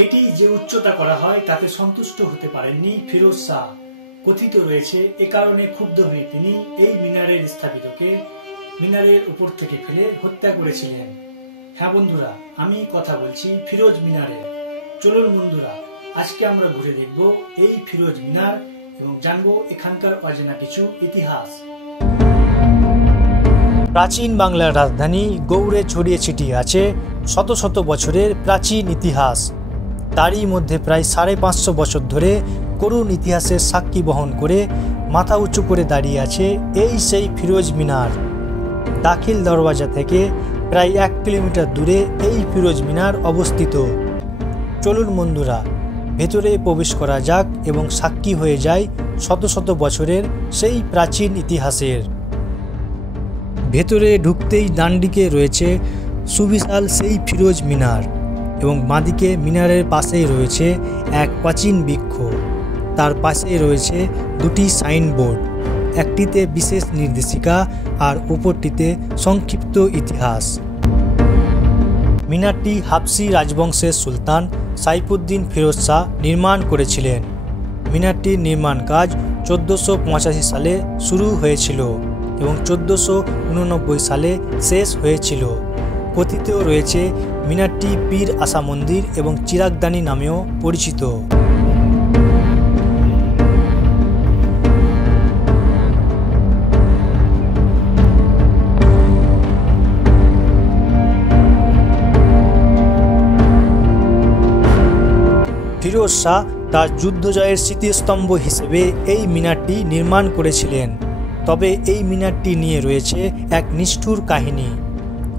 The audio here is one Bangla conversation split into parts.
এটি যে উচ্চতা করা হয় তাতে সন্তুষ্ট হতে পারেননি ফিরোজ শাহ। কথিত রয়েছে এ কারণে ক্ষুব্ধ হয়ে তিনি এই মিনারের স্থাপিতকে মিনারের উপর থেকে ফেলে হত্যা করেছিলেন। হ্যাঁ বন্ধুরা, আমি কথা বলছি ফিরোজ মিনারের। চলুন বন্ধুরা, আজকে আমরা ঘুরে দেখব এই ফিরোজ মিনার এবং জানবো এখানকার অজানা কিছু ইতিহাস। প্রাচীন বাংলার রাজধানী গৌড়ে ছড়িয়ে ছিটিয়ে আছে শত শত বছরের প্রাচীন ইতিহাস। তারই মধ্যে প্রায় 550 বছর ধরে করুণ ইতিহাসের সাক্ষী বহন করে মাথা উঁচু করে দাঁড়িয়ে আছে এই সেই ফিরোজ মিনার। দাখিল দরওয়াজা থেকে প্রায় 1 কিলোমিটার দূরে এই ফিরোজ মিনার অবস্থিত। চলুন বন্ধুরা, ভেতরে প্রবেশ করা যাক এবং সাক্ষী হয়ে যায় শত শত বছরের সেই প্রাচীন ইতিহাসের। ভেতরে ঢুকতেই ডান দিকে রয়েছে সুবিশাল সেই ফিরোজ মিনার এবং বাঁদিকে মিনারের পাশেই রয়েছে এক প্রাচীন বৃক্ষ। তার পাশেই রয়েছে দুটি সাইনবোর্ড, একটিতে বিশেষ নির্দেশিকা আর অপরটিতে সংক্ষিপ্ত ইতিহাস। মিনারটি হাবশি রাজবংশের সুলতান সাইফুদ্দিন ফিরোজ শাহ নির্মাণ করেছিলেন। মিনারটির নির্মাণ কাজ 1485 সালে শুরু হয়েছিল এবং 1489 সালে শেষ হয়েছিল। কথিত রয়েছে মিনারটি পীর আশা মন্দির এবং চিরাগদানি নামেও পরিচিত। ফিরোজ শাহ তার যুদ্ধ জয়ের স্মৃতিস্তম্ভ হিসেবে এই মিনারটি নির্মাণ করেছিলেন। তবে এই মিনারটি নিয়ে রয়েছে এক নিষ্ঠুর কাহিনী।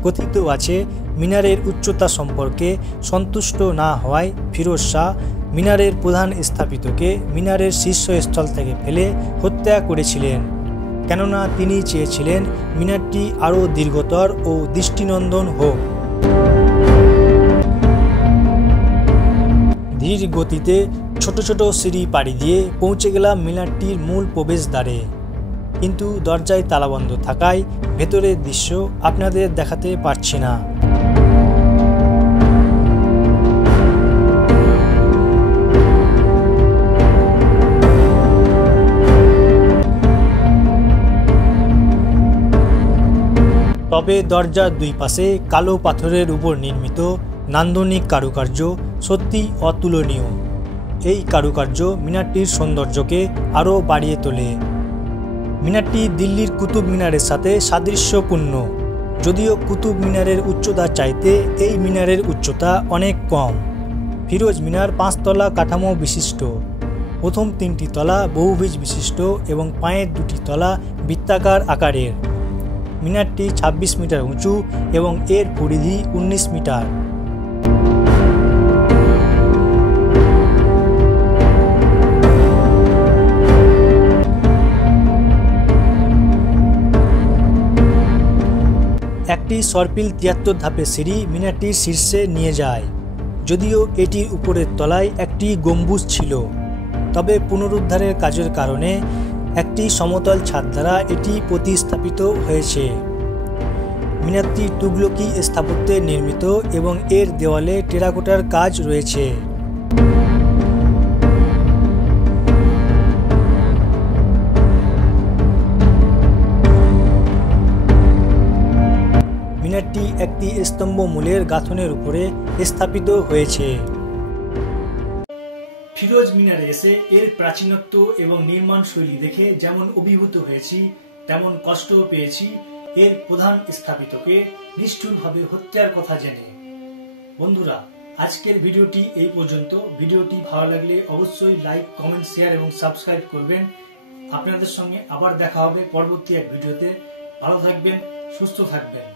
কথিত আছে মিনারের উচ্চতা সম্পর্কে সন্তুষ্ট না হওয়ায় ফিরোজ শাহ মিনারের প্রধান স্থাপিতকে মিনারের শীর্ষস্থল থেকে ফেলে হত্যা করেছিলেন, কেননা তিনি চেয়েছিলেন মিনারটি আরও দীর্ঘতর ও দৃষ্টিনন্দন হোক। ধীর গতিতে ছোট ছোট সিঁড়ি পাড়ি দিয়ে পৌঁছে গেলাম মিনারটির মূল প্রবেশদ্বারে, কিন্তু দরজায় তালাবন্ধ থাকায় ভেতরের দৃশ্য আপনাদের দেখাতে পারছি না। তবে দরজার দুই পাশে কালো পাথরের উপর নির্মিত নান্দনিক কারুকার্য সত্যি অতুলনীয়। এই কারুকার্য মিনারটির সৌন্দর্যকে আরও বাড়িয়ে তোলে। মিনারটি দিল্লির কুতুব মিনারের সাথে সাদৃশ্যপূর্ণ, যদিও কুতুব মিনারের উচ্চতা চাইতে এই মিনারের উচ্চতা অনেক কম। ফিরোজ মিনার 5 তলা কাঠামো বিশিষ্ট। প্রথম 3টি তলা বহুভুজ বিশিষ্ট এবং পায়ের 2টি তলা বৃত্তাকার আকারের। মিনারটি 26 মিটার উঁচু এবং এর পরিধি 19 মিটার। একটি সর্পিল 73 ধাপের সিঁড়ি মিনারটির শীর্ষে নিয়ে যায়। যদিও এটির উপরের তলায় একটি গম্বুজ ছিল, তবে পুনরুদ্ধারের কাজের কারণে একটি সমতল ছাদ দ্বারা এটি প্রতিস্থাপিত হয়েছে। মিনারটি তুগলকি স্থাপত্যে নির্মিত এবং এর দেওয়ালে টেরাকোটার কাজ রয়েছে। মিনারটি একটি স্তম্ভ মূলের গাঁথনের উপরে স্থাপিত হয়েছে। ফিরোজ মিনারে এসে এর প্রাচীনত্ব এবং নির্মাণ শৈলী দেখে যেমন অভিভূত হয়েছি, তেমন কষ্টও পেয়েছি এর প্রধান স্থাপিতকে নিষ্ঠুরভাবে হত্যার কথা জেনে। বন্ধুরা, আজকের ভিডিওটি এই পর্যন্ত। ভিডিওটি ভালো লাগলে অবশ্যই লাইক, কমেন্ট, শেয়ার এবং সাবস্ক্রাইব করবেন। আপনাদের সঙ্গে আবার দেখা হবে পরবর্তী এক ভিডিওতে। ভালো থাকবেন, সুস্থ থাকবেন।